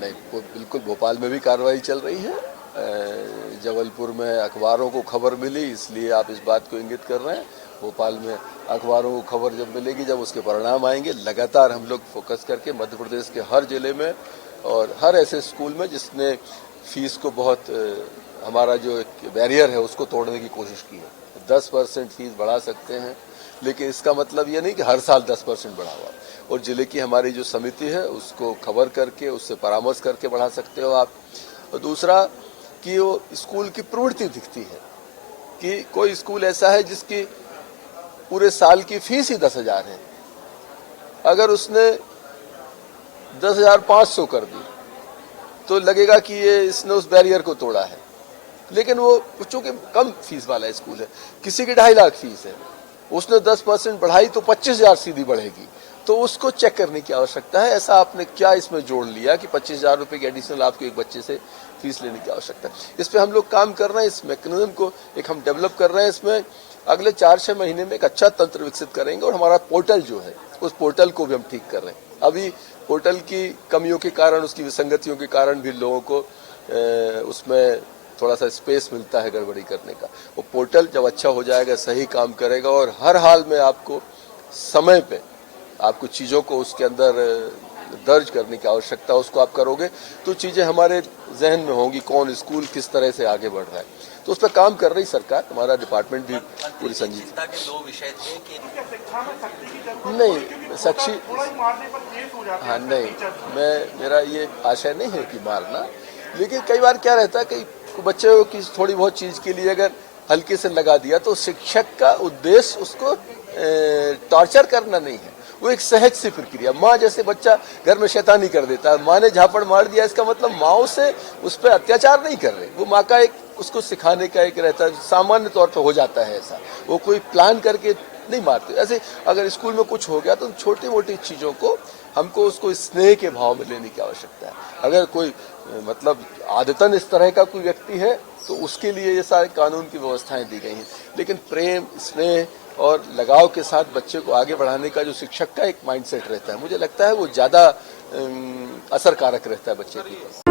नहीं, बिल्कुल भोपाल में भी कार्रवाई चल रही है। जबलपुर में अखबारों को खबर मिली, इसलिए आप इस बात को इंगित कर रहे हैं। भोपाल में अखबारों को खबर जब मिलेगी, जब उसके परिणाम आएंगे, लगातार हम लोग फोकस करके मध्य प्रदेश के हर जिले में और हर ऐसे स्कूल में जिसने फीस को बहुत हमारा जो एक बैरियर है उसको तोड़ने की कोशिश की है। 10% फीस बढ़ा सकते हैं, लेकिन इसका मतलब ये नहीं कि हर साल 10% बढ़ा हुआ। और जिले की हमारी जो समिति है उसको खबर करके, उससे परामर्श करके बढ़ा सकते हो आप। और दूसरा कि वो स्कूल की प्रवृत्ति दिखती है कि कोई स्कूल ऐसा है जिसकी पूरे साल की फीस ही 10,000 है, अगर उसने 10,500 कर दी तो लगेगा कि ये इसने उस बैरियर को तोड़ा है। लेकिन वो चूंकि कम फीस वाला स्कूल है, किसी की 2.5 लाख फीस है, उसने 10% बढ़ाई तो 25,000 सीधी बढ़ेगी, तो उसको चेक करने की आवश्यकता है। ऐसा आपने क्या इसमें जोड़ लिया कि 25,000 रुपए की एडिशनल आपको एक बच्चे से फीस लेने की आवश्यकता है। इस पे हम लोग काम कर रहे हैं, इस मैकेनिज्म को एक हम डेवलप कर रहे हैं। इसमें अगले 4-6 महीने में एक अच्छा तंत्र विकसित करेंगे और हमारा पोर्टल जो है उस पोर्टल को भी हम ठीक कर रहे हैं। अभी पोर्टल की कमियों के कारण, उसकी विसंगतियों के कारण भी लोगों को उसमें थोड़ा सा स्पेस मिलता है गड़बड़ी करने का। वो पोर्टल जब अच्छा हो जाएगा, सही काम करेगा और हर हाल में आपको समय पे आपको चीज़ों को उसके अंदर दर्ज करने की आवश्यकता, उसको आप करोगे तो चीज़ें हमारे जहन में होंगी, कौन स्कूल किस तरह से आगे बढ़ रहा है। तो उस पर काम कर रही सरकार, हमारा डिपार्टमेंट भी पूरी संजीव। नहीं साक्षी, हाँ नहीं, मेरा ये आशय नहीं है कि मारना, लेकिन कई बार क्या रहता है कि बच्चे की थोड़ी बहुत चीज़ के लिए अगर हल्के से लगा दिया तो शिक्षक का उद्देश्य उसको टॉर्चर करना नहीं है, वो एक सहज सी प्रक्रिया। माँ जैसे बच्चा घर में शैतानी कर देता है, माँ ने झापड़ मार दिया, इसका मतलब माँ से उस पर अत्याचार नहीं कर रहे, वो माँ का एक उसको सिखाने का एक रहता है, सामान्य तौर पर हो जाता है ऐसा, वो कोई प्लान करके नहीं मारते। ऐसे अगर स्कूल में कुछ हो गया तो छोटी मोटी चीज़ों को हमको उसको स्नेह के भाव में लेने की आवश्यकता है। अगर कोई मतलब आदतन इस तरह का कोई व्यक्ति है तो उसके लिए ये सारे कानून की व्यवस्थाएं दी गई हैं, लेकिन प्रेम, स्नेह और लगाव के साथ बच्चे को आगे बढ़ाने का जो शिक्षक का एक माइंडसेट रहता है, मुझे लगता है वो ज़्यादा असरकारक रहता है बच्चे के ऊपर।